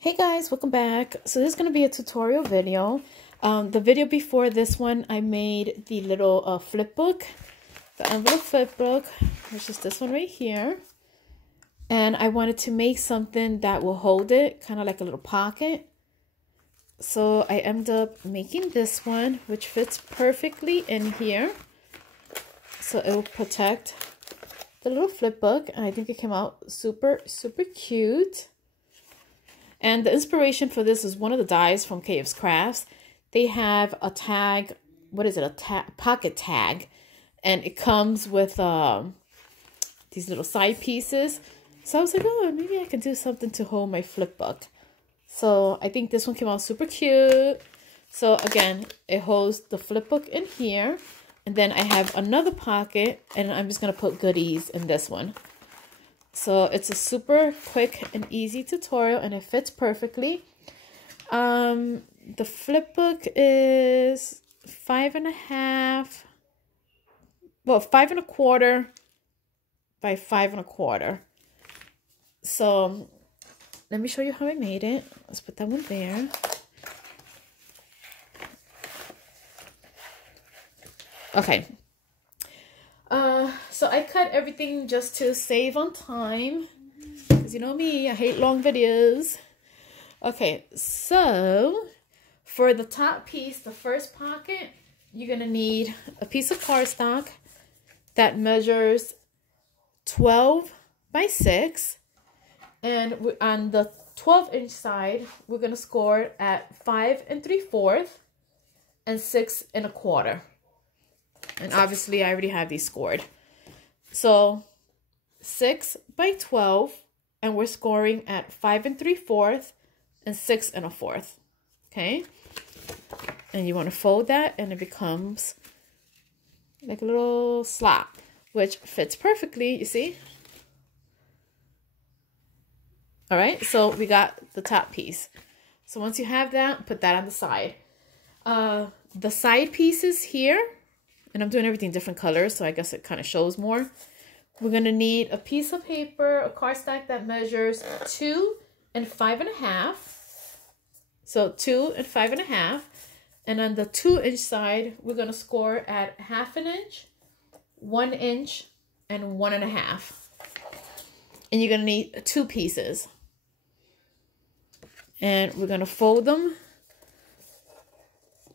Hey guys, welcome back. So this is going to be a tutorial video. The video before this one, I made the little flip book, the envelope flip book, which is this one right here. And I wanted to make something that will hold it, kind of like a little pocket. So I ended up making this one, which fits perfectly in here. So it will protect the little flip book. And I think it came out super, super cute. And the inspiration for this is one of the dies from KF's Crafts. They have a tag, what is it, a pocket tag. And it comes with these little side pieces. So I was like, oh, maybe I can do something to hold my flip book. So I think this one came out super cute. So again, it holds the flip book in here. And then I have another pocket, and I'm just going to put goodies in this one. So it's a super quick and easy tutorial, and it fits perfectly. The flip book is 5.5, well, 5.25 by 5.25. So let me show you how I made it. Let's put that one there. Okay. So I cut everything just to save on time, because you know me, I hate long videos. Okay, so for the top piece, the first pocket, you're gonna need a piece of cardstock that measures 12 by 6, and on the 12-inch side, we're gonna score it at 5 3/4 and 6 1/4. And obviously I already have these scored. So 6 by 12, and we're scoring at 5 3/4 and 6 1/4. Okay. And you want to fold that, and it becomes like a little slot, which fits perfectly, you see? All right. So we got the top piece. So once you have that, put that on the side. The side pieces here, and I'm doing everything different colors, so I guess it kind of shows more. We're going to need a piece of paper, a cardstock that measures 2 and 5.5. So 2 and 5.5. And on the 2-inch side, we're going to score at 1/2 inch, 1 inch, and 1.5. And you're going to need 2 pieces. And we're going to fold them.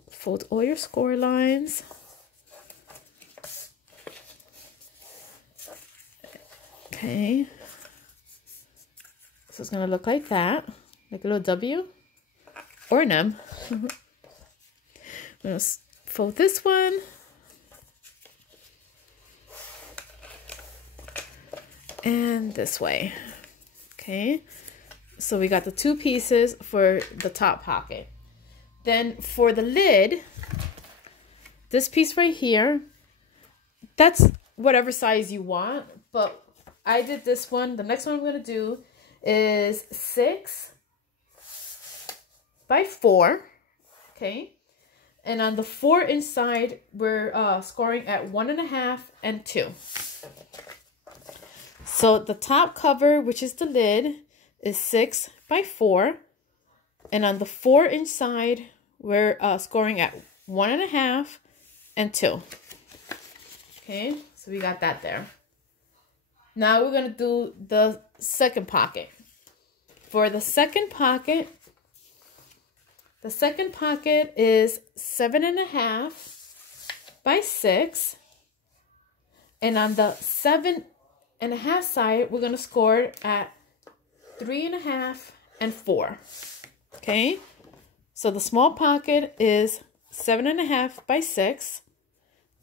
Fold all your score lines. Okay, so it's going to look like that, like a little W or an M. I'm going to fold this one. And this way. Okay, so we got the 2 pieces for the top pocket. Then for the lid, this piece right here, that's whatever size you want, but I did this one. The next one I'm going to do is 6 by 4. Okay. And on the 4-inch side, we're scoring at 1.5 and 2. So the top cover, which is the lid, is 6 by 4. And on the 4-inch side, we're scoring at 1.5 and 2. Okay. So we got that there. Now we're going to do the second pocket. For the second pocket is 7.5 by 6. And on the 7.5 side, we're going to score at 3.5 and 4. Okay? So the small pocket is 7.5 by 6.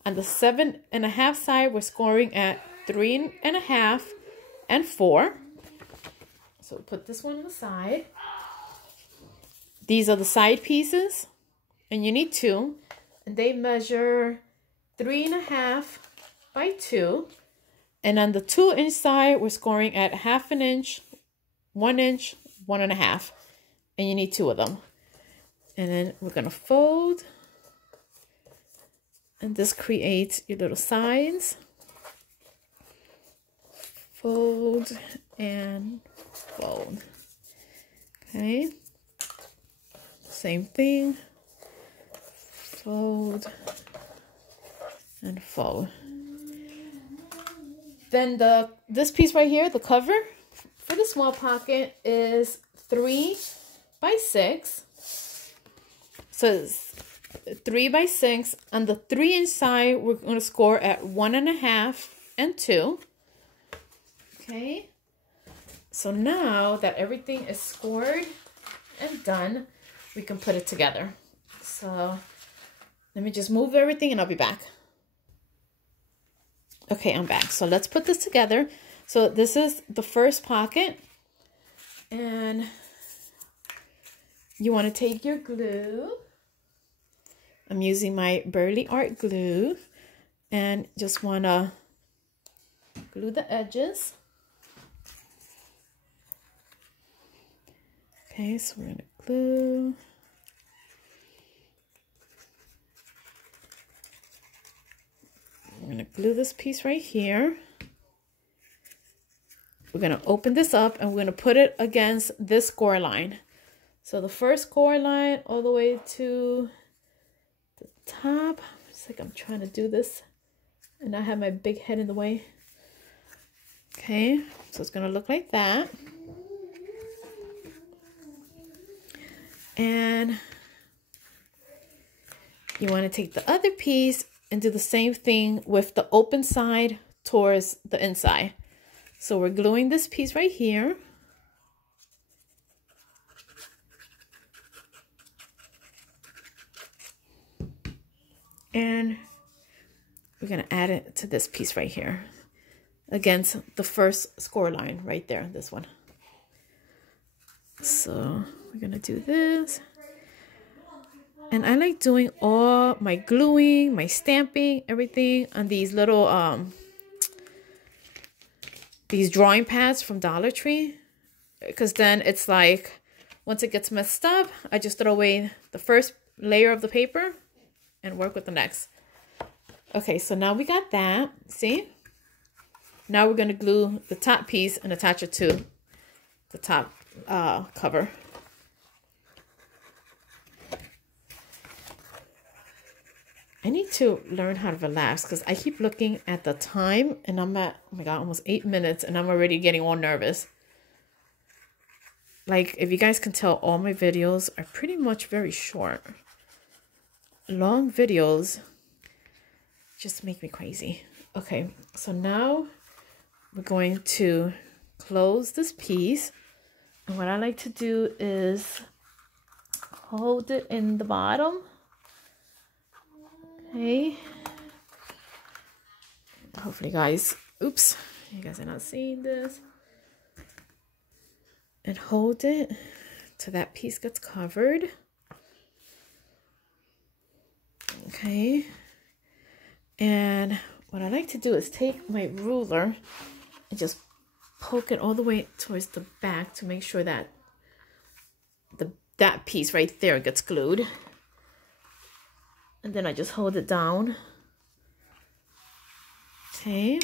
On the 7.5 side, we're scoring at 3.5 and 4. So we'll put this one on the side. These are the side pieces, and you need 2, and they measure 3.5 by 2. And on the 2-inch side, we're scoring at 1/2 inch, 1 inch, 1.5, and you need 2 of them. And then we're gonna fold, and this creates your little sides. Fold and fold. Okay, same thing, fold and fold. Then this piece right here, the cover for the small pocket is 3 by 6. So it's 3 by 6. On the 3 inside, we're going to score at 1.5 and 2. Okay. So now that everything is scored and done, we can put it together. So let me just move everything and I'll be back. Okay, I'm back. So let's put this together. So this is the first pocket. And you want to take your glue. I'm using my Burley Art glue. And just want to glue the edges. Okay, so we're going to glue. I'm going to glue this piece right here. We're going to open this up and we're going to put it against this score line. So the first score line all the way to the top. It's like I'm trying to do this and I have my big head in the way. Okay, so it's going to look like that. And you want to take the other piece and do the same thing with the open side towards the inside. So we're gluing this piece right here. And we're going to add it to this piece right here against the first score line right there, this one. So we're going to do this. And I like doing all my gluing, my stamping, everything on these little, these drawing pads from Dollar Tree. Because then it's like, once it gets messed up, I just throw away the first layer of the paper and work with the next. Okay, so now we got that, see? Now we're gonna glue the top piece and attach it to the top cover. I need to learn how to relax because I keep looking at the time and I'm at, oh my God, almost 8 minutes and I'm already getting all nervous. Like, if you guys can tell, all my videos are pretty much very short. Long videos just make me crazy. Okay, so now we're going to close this piece. And what I like to do is hold it in the bottom. Okay. Hopefully, guys, oops, you guys are not seeing this. And hold it till that piece gets covered. Okay. And what I like to do is take my ruler and just poke it all the way towards the back to make sure that that piece right there gets glued. And then I just hold it down. Okay,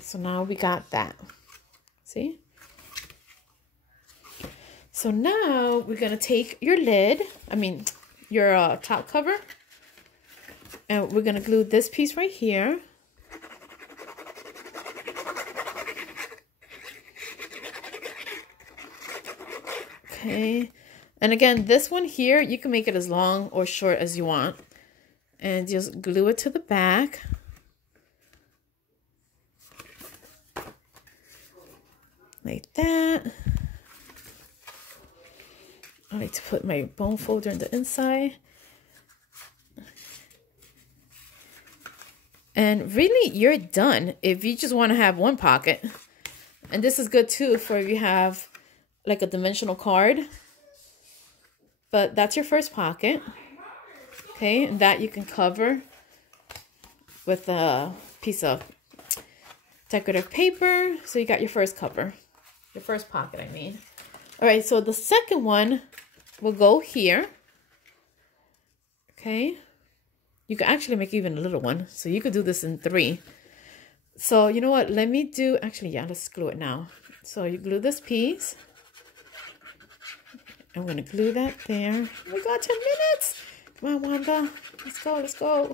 so now we got that. See? So now we're gonna take your lid, your top cover, and we're gonna glue this piece right here. Okay, and again, this one here, you can make it as long or short as you want. And just glue it to the back. Like that. I like to put my bone folder in the inside. And really, you're done if you just want to have one pocket. And this is good too for if you have like a dimensional card. But that's your first pocket. Okay, and that you can cover with a piece of decorative paper. So you got your first cover, your first pocket, I mean. All right, so the second one will go here. Okay, you can actually make even a little one. So you could do this in 3. So you know what, let me do, actually, yeah, let's glue it now. So you glue this piece. I'm going to glue that there. We got 10 minutes. Come on, Wanda. Let's go, let's go.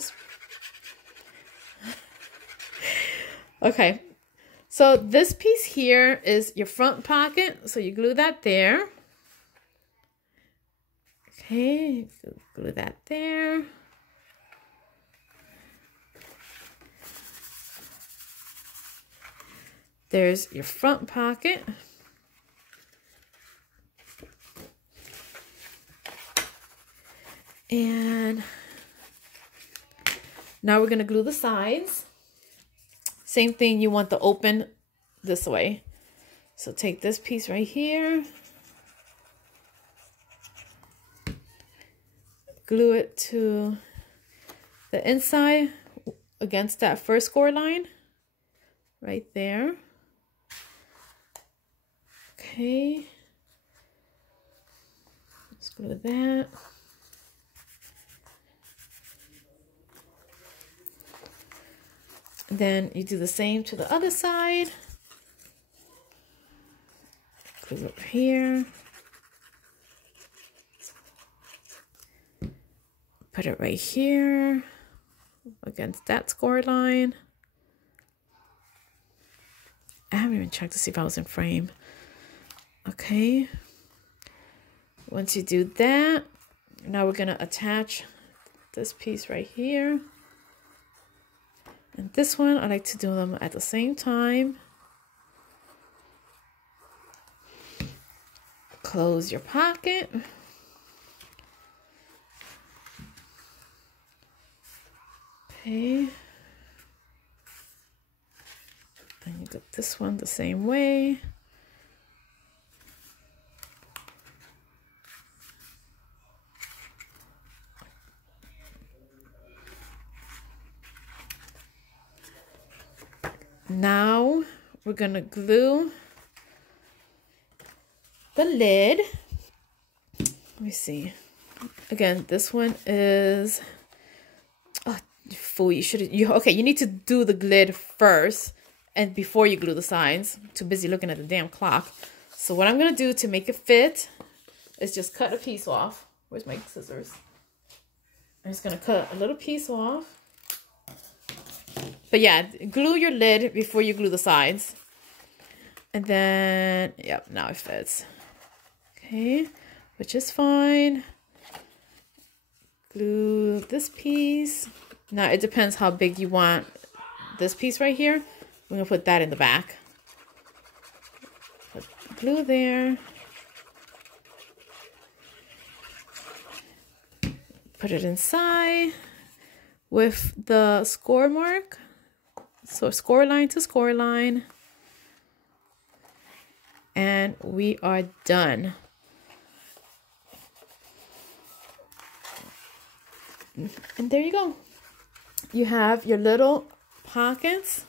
Okay. So this piece here is your front pocket. So you glue that there. Okay, glue that there. There's your front pocket. And now we're going to glue the sides. Same thing, you want the open this way. So take this piece right here. Glue it to the inside against that first score line. Right there. Okay. Let's glue that. Then you do the same to the other side. Glue up here. Put it right here against that score line. I haven't even checked to see if I was in frame. Okay. Once you do that, now we're going to attach this piece right here. And this one, I like to do them at the same time. Close your pocket. Okay. And you get this one the same way. Now we're gonna glue the lid. Let me see. Again, this one is, oh, fool, okay, you need to do the lid first and before you glue the sides. I'm too busy looking at the damn clock. So what I'm gonna do to make it fit is just cut a piece off. Where's my scissors? I'm just gonna cut a little piece off. But yeah, glue your lid before you glue the sides. And then, yep, now it fits. Okay, which is fine. Glue this piece. Now it depends how big you want this piece right here. We're gonna put that in the back. Put glue there. Put it inside with the score mark. So score line to score line. And we are done. And there you go. You have your little pockets.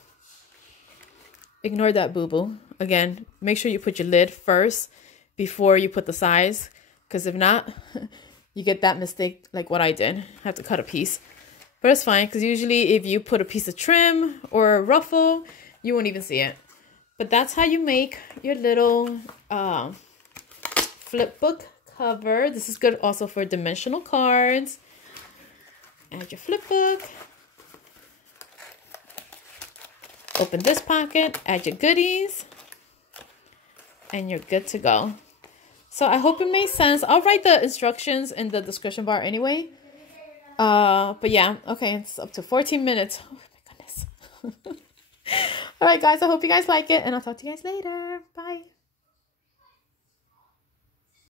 Ignore that boo-boo. Again, make sure you put your lid first before you put the sides. Because if not, you get that mistake like what I did. I have to cut a piece. But it's fine, because usually if you put a piece of trim or a ruffle, you won't even see it. But that's how you make your little flip book cover. This is good also for dimensional cards. Add your flip book. Open this pocket, add your goodies, and you're good to go. So I hope it made sense. I'll write the instructions in the description bar anyway. But yeah, okay, it's up to 14 minutes. Oh my goodness. All right, guys, I hope you guys like it, and I'll talk to you guys later. Bye.